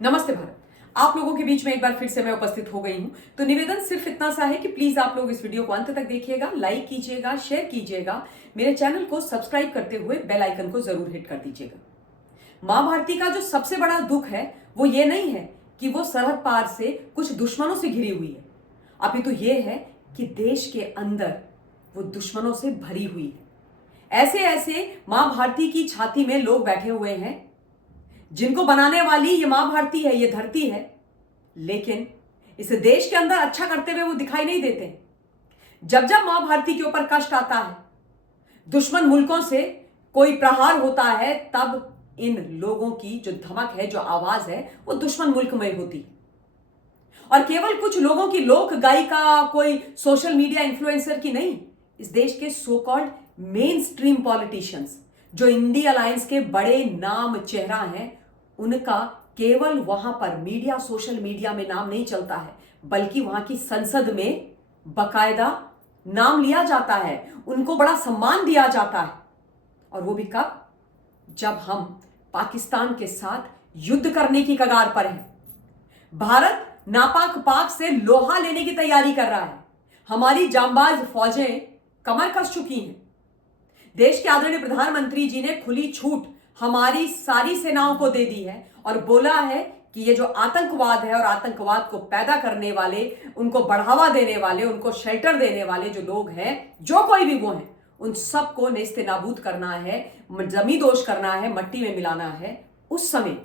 नमस्ते भारत। आप लोगों के बीच में एक बार फिर से मैं उपस्थित हो गई हूं। तो निवेदन सिर्फ इतना सा है कि प्लीज आप लोग इस वीडियो को अंत तक देखिएगा, लाइक कीजिएगा, शेयर कीजिएगा, मेरे चैनल को सब्सक्राइब करते हुए बेल आइकन को जरूर हिट कर दीजिएगा। मां भारती का जो सबसे बड़ा दुख है वो ये नहीं है कि वो सरहद पार से कुछ दुश्मनों से घिरी हुई है, अपितु ये है कि देश के अंदर वो दुश्मनों से भरी हुई है। ऐसे ऐसे मां भारती की छाती में लोग बैठे हुए हैं जिनको बनाने वाली ये मां भारती है, ये धरती है, लेकिन इस देश के अंदर अच्छा करते हुए वो दिखाई नहीं देते। जब जब मां भारती के ऊपर कष्ट आता है, दुश्मन मुल्कों से कोई प्रहार होता है, तब इन लोगों की जो धमक है, जो आवाज है, वो दुश्मन मुल्क में होती है। और केवल कुछ लोगों की लोक गायिका, कोई सोशल मीडिया इन्फ्लुएंसर की नहीं, इस देश के so called main stream politicians, जो इंडिया अलायंस के बड़े नाम चेहरा हैं, उनका केवल वहां पर मीडिया, सोशल मीडिया में नाम नहीं चलता है, बल्कि वहां की संसद में बकायदा नाम लिया जाता है, उनको बड़ा सम्मान दिया जाता है। और वो भी कब? जब हम पाकिस्तान के साथ युद्ध करने की कगार पर हैं। भारत नापाक पाक से लोहा लेने की तैयारी कर रहा है। हमारी जांबाज फौजें कमर कस चुकी हैं। देश के आदरणीय प्रधानमंत्री जी ने खुली छूट हमारी सारी सेनाओं को दे दी है और बोला है कि ये जो आतंकवाद है और आतंकवाद को पैदा करने वाले, उनको बढ़ावा देने वाले, उनको शेल्टर देने वाले जो लोग हैं, जो कोई भी वो हैं, उन सबको नेस्ते नाबूद करना है, जमींदोज करना है, मट्टी में मिलाना है। उस समय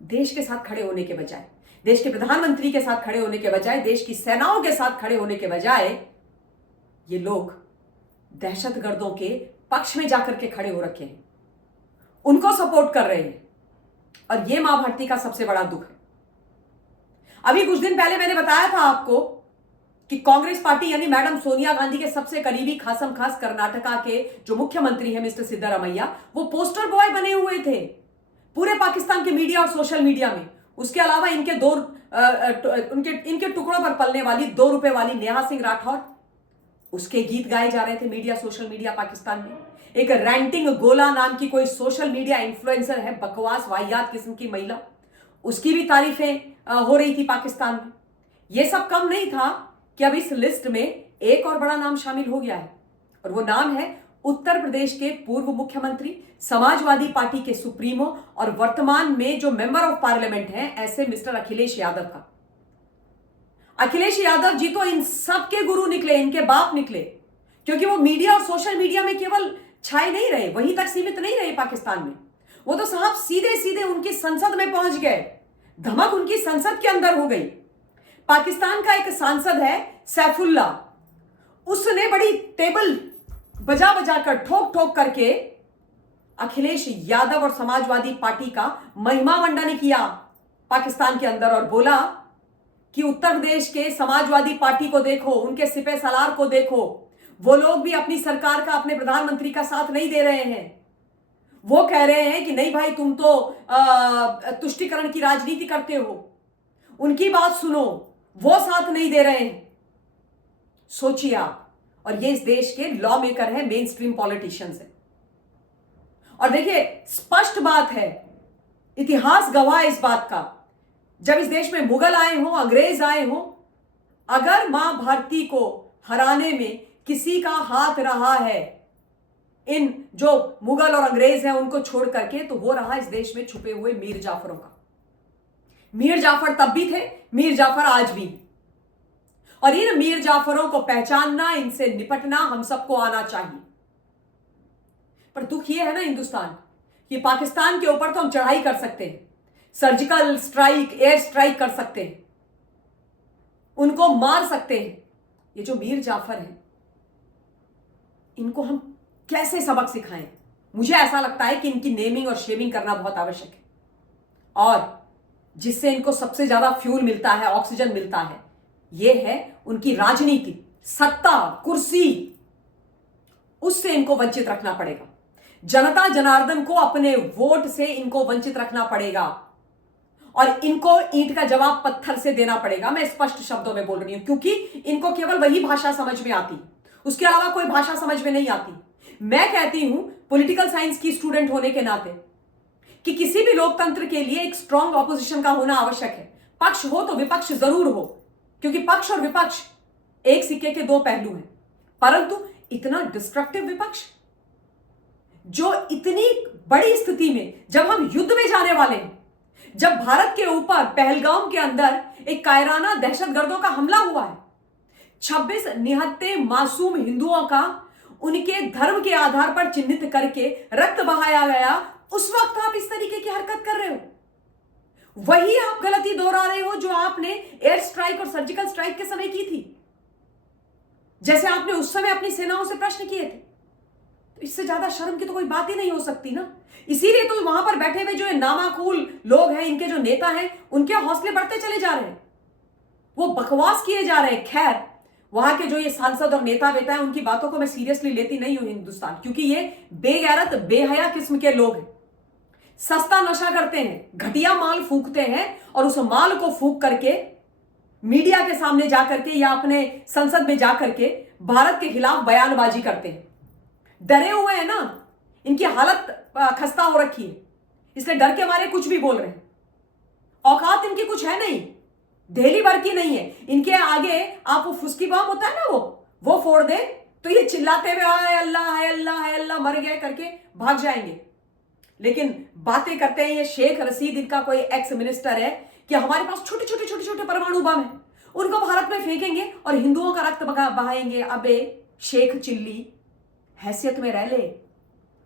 देश के साथ खड़े होने के बजाय, देश के प्रधानमंत्री के साथ खड़े होने के बजाय, देश की सेनाओं के साथ खड़े होने के बजाय, ये लोग दहशतगर्दों के पक्ष में जाकर के खड़े हो रखे हैं, उनको सपोर्ट कर रहे हैं। और यह मां भारती का सबसे बड़ा दुख है। अभी कुछ दिन पहले मैंने बताया था आपको कि कांग्रेस पार्टी यानी मैडम सोनिया गांधी के सबसे करीबी खासम खास कर्नाटका के जो मुख्यमंत्री हैं मिस्टर सिद्धरामैया, वो पोस्टर बॉय बने हुए थे पूरे पाकिस्तान के मीडिया और सोशल मीडिया में। उसके अलावा इनके इनके टुकड़ों पर पलने वाली 2 रुपए वाली नेहा सिंह राठौर, उसके गीत गाए जा रहे थे मीडिया, सोशल मीडिया पाकिस्तान में। एक रैंटिंग गोला नाम की कोई सोशल मीडिया इन्फ्लुएंसर है, बकवास वाहियात किस्म की महिला, उसकी भी तारीफें हो रही थी पाकिस्तान में। यह सब कम नहीं था कि अब इस लिस्ट में एक और बड़ा नाम शामिल हो गया है, और वो नाम है उत्तर प्रदेश के पूर्व मुख्यमंत्री, समाजवादी पार्टी के सुप्रीमो और वर्तमान में जो मेंबर ऑफ पार्लियामेंट हैं, ऐसे मिस्टर अखिलेश यादव का। अखिलेश यादव जी तो इन सब के गुरु निकले, इनके बाप निकले, क्योंकि वो मीडिया और सोशल मीडिया में केवल छाए नहीं रहे, वहीं तक सीमित नहीं रहे पाकिस्तान में। वो तो साहब सीधे सीधे उनकी संसद में पहुंच गए, धमक उनकी संसद के अंदर हो गई। पाकिस्तान का एक सांसद है सैफुल्ला, उसने बड़ी टेबल बजा बजा कर, ठोक ठोक करके अखिलेश यादव और समाजवादी पार्टी का महिमा मंडन किया पाकिस्तान के अंदर, और बोला कि उत्तर प्रदेश के समाजवादी पार्टी को देखो, उनके सिपह सलार को देखो, वो लोग भी अपनी सरकार का, अपने प्रधानमंत्री का साथ नहीं दे रहे हैं। वो कह रहे हैं कि नहीं भाई, तुम तो तुष्टीकरण की राजनीति करते हो, उनकी बात सुनो, वो साथ नहीं दे रहे हैं। सोचिए आप। और ये इस देश के लॉ मेकर हैं, मेन स्ट्रीम पॉलिटिशियंस हैं। और देखिए, स्पष्ट बात है, इतिहास गवाह है इस बात का, जब इस देश में मुगल आए हों, अंग्रेज आए हों, अगर मां भारती को हराने में किसी का हाथ रहा है, इन जो मुगल और अंग्रेज हैं उनको छोड़ करके, तो वो रहा इस देश में छुपे हुए मीर जाफरों का। मीर जाफर तब भी थे, मीर जाफर आज भी। और इन मीर जाफरों को पहचानना, इनसे निपटना हम सबको आना चाहिए। पर दुख ये है ना हिंदुस्तान, कि पाकिस्तान के ऊपर तो हम चढ़ाई कर सकते हैं, सर्जिकल स्ट्राइक, एयर स्ट्राइक कर सकते हैं, उनको मार सकते हैं। ये जो मीर जाफर हैं, इनको हम कैसे सबक सिखाएं? मुझे ऐसा लगता है कि इनकी नेमिंग और शेमिंग करना बहुत आवश्यक है। और जिससे इनको सबसे ज्यादा फ्यूल मिलता है, ऑक्सीजन मिलता है, यह है उनकी राजनीति, सत्ता, कुर्सी। उससे इनको वंचित रखना पड़ेगा। जनता जनार्दन को अपने वोट से इनको वंचित रखना पड़ेगा, और इनको ईंट का जवाब पत्थर से देना पड़ेगा। मैं स्पष्ट शब्दों में बोल रही हूं, क्योंकि इनको केवल वही भाषा समझ में आती, उसके अलावा कोई भाषा समझ में नहीं आती। मैं कहती हूं, पॉलिटिकल साइंस की स्टूडेंट होने के नाते, कि किसी भी लोकतंत्र के लिए एक स्ट्रांग ऑपोजिशन का होना आवश्यक है। पक्ष हो तो विपक्ष जरूर हो, क्योंकि पक्ष और विपक्ष एक सिक्के के दो पहलू हैं। परंतु इतना डिस्ट्रक्टिव विपक्ष, जो इतनी बड़ी स्थिति में, जब हम युद्ध में जाने वाले हैं, जब भारत के ऊपर पहलगाम के अंदर एक कायराना दहशतगर्दों का हमला हुआ है, 26 निहत्थे मासूम हिंदुओं का उनके धर्म के आधार पर चिन्हित करके रक्त बहाया गया, उस वक्त आप इस तरीके की हरकत कर रहे हो। वही आप गलती दोहरा रहे हो जो आपने एयर स्ट्राइक और सर्जिकल स्ट्राइक के समय की थी, जैसे आपने उस समय अपनी सेनाओं से प्रश्न किए थे। तो इससे ज्यादा शर्म की तो कोई बात ही नहीं हो सकती ना। इसीलिए तो वहां पर बैठे हुए जो नामाकूल लोग हैं, इनके जो नेता हैं, उनके हौसले बढ़ते चले जा रहे हैं, वो बकवास किए जा रहे हैं। खैर, वहां के जो ये सांसद और नेता वेता हैं, उनकी बातों को मैं सीरियसली लेती नहीं हूं हिंदुस्तान, क्योंकि ये बेगैरत बेहया किस्म के लोग हैं। सस्ता नशा करते हैं, घटिया माल फूंकते हैं, और उस माल को फूंक करके मीडिया के सामने जाकर के या अपने संसद में जाकर के भारत के खिलाफ बयानबाजी करते हैं। डरे हुए हैं ना, इनकी हालत खस्ता हो रखी है, इसलिए डर के मारे कुछ भी बोल रहे हैं। औकात इनकी कुछ है नहीं, ढेली भर की नहीं है। इनके आगे आप वो फुस्की बम होता है ना, वो फोड़ दे तो ये चिल्लाते हुए हाय अल्लाह हाय अल्लाह हाय अल्लाह मर गए करके भाग जाएंगे। लेकिन बातें करते हैं ये शेख रशीद, इनका कोई एक्स मिनिस्टर है, कि हमारे पास छोटे छोटे छोटे छोटे परमाणु बम है, उनको भारत में फेंकेंगे और हिंदुओं का रक्त बहाएंगे। अबे शेख चिल्ली, हैसियत में रह ले,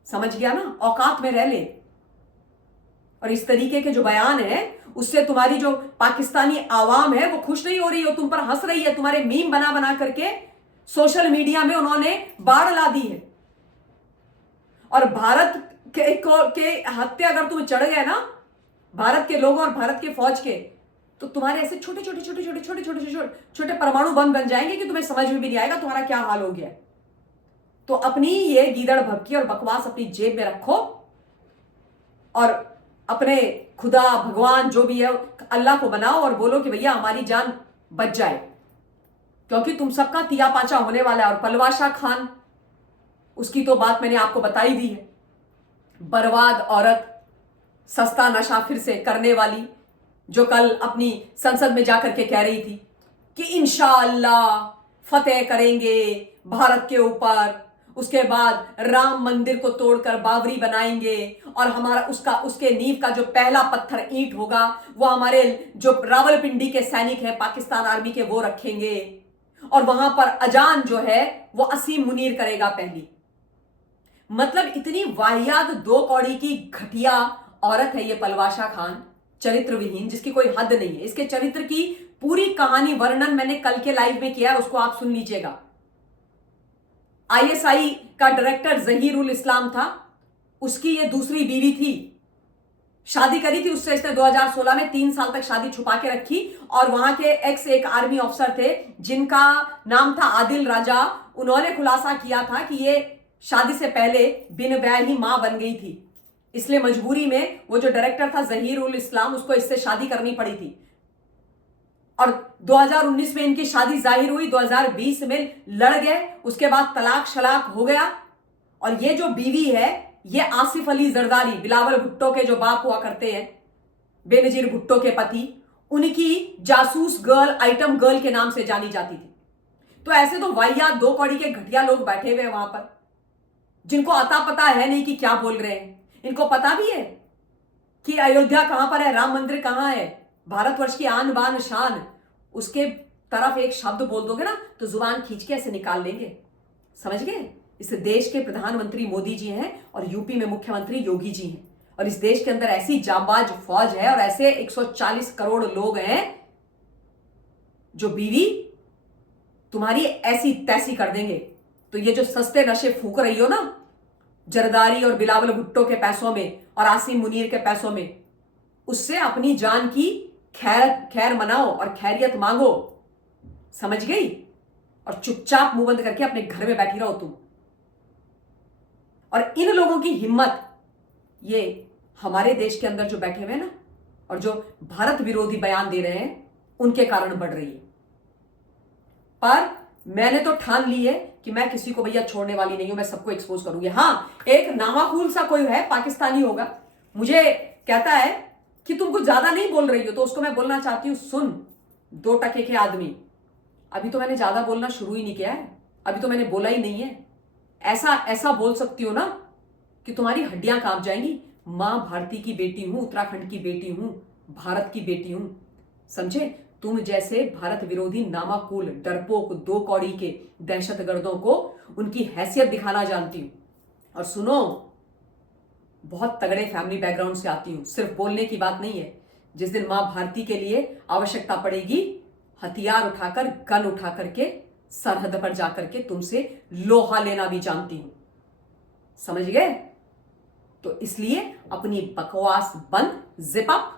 समझ गया ना, औकात में रह ले। और इस तरीके के जो बयान है, उससे तुम्हारी जो पाकिस्तानी आवाम है वो खुश नहीं हो रही हो, तुम पर हंस रही है। तुम्हारे मीम बना बना करके सोशल मीडिया में उन्होंने बाढ़ ला दी है। और भारत के हत्थे अगर तुम चढ़ गए ना, भारत के लोगों और भारत के फौज के, तो तुम्हारे ऐसे छोटे छोटे छोटे छोटे छोटे छोटे छोटे छोटे परमाणु बम बन जाएंगे कि तुम्हें समझ में भी नहीं आएगा तुम्हारा क्या हाल हो गया है। तो अपनी ये गीदड़ भक्की और बकवास अपनी जेब में रखो, और अपने खुदा भगवान जो भी है अल्लाह को बनाओ और बोलो कि भैया हमारी जान बच जाए, क्योंकि तुम सबका तिया पाचा होने वाला है। और पलवाशा खान, उसकी तो बात मैंने आपको बताई दी है। बर्बाद औरत, सस्ता नशा फिर से करने वाली, जो कल अपनी संसद में जाकर के कह रही थी कि इंशाअल्लाह फतेह करेंगे भारत के ऊपर, उसके बाद राम मंदिर को तोड़कर बाबरी बनाएंगे, और हमारा उसके नींव का जो पहला पत्थर ईंट होगा वो हमारे जो रावलपिंडी के सैनिक हैं पाकिस्तान आर्मी के, वो रखेंगे, और वहां पर अजान जो है वो असीम मुनीर करेगा पहली। मतलब इतनी वाहियात दो कौड़ी की घटिया औरत है ये पलवाशा खान, चरित्र विहीन, जिसकी कोई हद नहीं है। इसके चरित्र की पूरी कहानी वर्णन मैंने कल के लाइव में किया है, उसको आप सुन लीजिएगा। आईएसआई का डायरेक्टर जहीर उल इस्लाम था, उसकी ये दूसरी बीवी थी, शादी करी थी उससे इसने 2016 में, 3 साल तक शादी छुपा के रखी। और वहां के एक आर्मी ऑफिसर थे जिनका नाम था आदिल राजा, उन्होंने खुलासा किया था कि ये शादी से पहले बिन ब्याह ही मां बन गई थी, इसलिए मजबूरी में वो जो डायरेक्टर था जहीर उल इस्लाम, उसको इससे शादी करनी पड़ी थी। और 2019 में इनकी शादी जाहिर हुई, 2020 में लड़ गए, उसके बाद तलाक शलाक हो गया। और ये जो बीवी है ये आसिफ अली जरदारी, बिलावल भुट्टो के जो बाप हुआ करते हैं, बेनजीर भुट्टो के पति, उनकी जासूस गर्ल, आइटम गर्ल के नाम से जानी जाती थी। तो ऐसे तो वाहियात दो कौड़ी के घटिया लोग बैठे हुए हैं वहां पर, जिनको अता पता है नहीं कि क्या बोल रहे हैं। इनको पता भी है कि अयोध्या कहां पर है, राम मंदिर कहां है, भारतवर्ष की आन बान शान, उसके तरफ एक शब्द बोल दोगे ना तो जुबान खींच के ऐसे निकाल लेंगे, समझ गए। इस देश के प्रधानमंत्री मोदी जी हैं और यूपी में मुख्यमंत्री योगी जी हैं, और इस देश के अंदर ऐसी जाबाज फौज है और ऐसे 140 करोड़ लोग हैं जो बीवी तुम्हारी ऐसी तैसी कर देंगे। तो ये जो सस्ते नशे फूक रही हो ना, जरदारी और बिलावल भुट्टो के पैसों में और आसिम मुनीर के पैसों में, उससे अपनी जान की खैर मनाओ और खैरियत मांगो, समझ गई। और चुपचाप मुंह बंद करके अपने घर में बैठी रहो तुम। और इन लोगों की हिम्मत, ये हमारे देश के अंदर जो बैठे हुए हैं ना और जो भारत विरोधी बयान दे रहे हैं, उनके कारण बढ़ रही है। पर मैंने तो ठान ली है कि मैं किसी को भैया छोड़ने वाली नहीं हूं, मैं सबको एक्सपोज करूंगी। हां, एक नामाकूल सा कोई है, पाकिस्तानी होगा, मुझे कहता है कि तुम कुछ ज्यादा नहीं बोल रही हो, तो उसको मैं बोलना चाहती हूं, सुन 2 टके के आदमी, अभी तो मैंने ज्यादा बोलना शुरू ही नहीं किया है, अभी तो मैंने बोला ही नहीं है। ऐसा ऐसा बोल सकती हो ना कि तुम्हारी हड्डियां कांप जाएंगी। मां भारती की बेटी हूं, उत्तराखंड की बेटी हूं, भारत की बेटी हूं, समझे। तुम जैसे भारत विरोधी नामाकुल डरपोक 2 कौड़ी के दहशतगर्दों को उनकी हैसियत दिखाना जानती हूं। और सुनो, बहुत तगड़े फैमिली बैकग्राउंड से आती हूं, सिर्फ बोलने की बात नहीं है। जिस दिन मां भारती के लिए आवश्यकता पड़ेगी, हथियार उठाकर, गन उठा करके सरहद पर जाकर के तुमसे लोहा लेना भी जानती हूं, समझ गए। तो इसलिए अपनी बकवास बंद, zip up,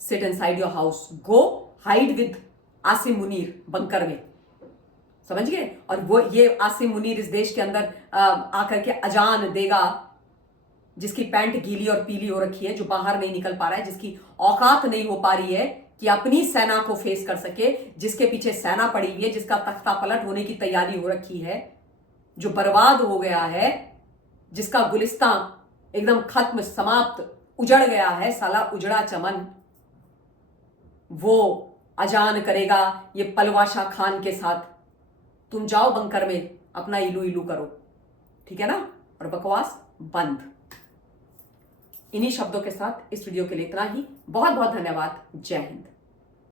sit inside your house, go hide with Asim Munir bunker में, समझ गए। और वो ये आसिम मुनीर इस देश के अंदर आकर के अजान देगा, जिसकी पैंट गीली और पीली हो रखी है, जो बाहर नहीं निकल पा रहा है, जिसकी औकात नहीं हो पा रही है कि अपनी सेना को फेस कर सके, जिसके पीछे सेना पड़ी हुई है, जिसका तख्ता पलट होने की तैयारी हो रखी है, जो बर्बाद हो गया है, जिसका गुलिस्तां एकदम खत्म, समाप्त, उजड़ गया है, साला उजड़ा चमन, वो अजान करेगा ये पलवाशा खान के साथ। तुम जाओ बंकर में अपना इलू इलू करो, ठीक है ना, और बकवास बंद। इन्हीं शब्दों के साथ इस वीडियो के लिए इतना ही। बहुत बहुत धन्यवाद। जय हिंद।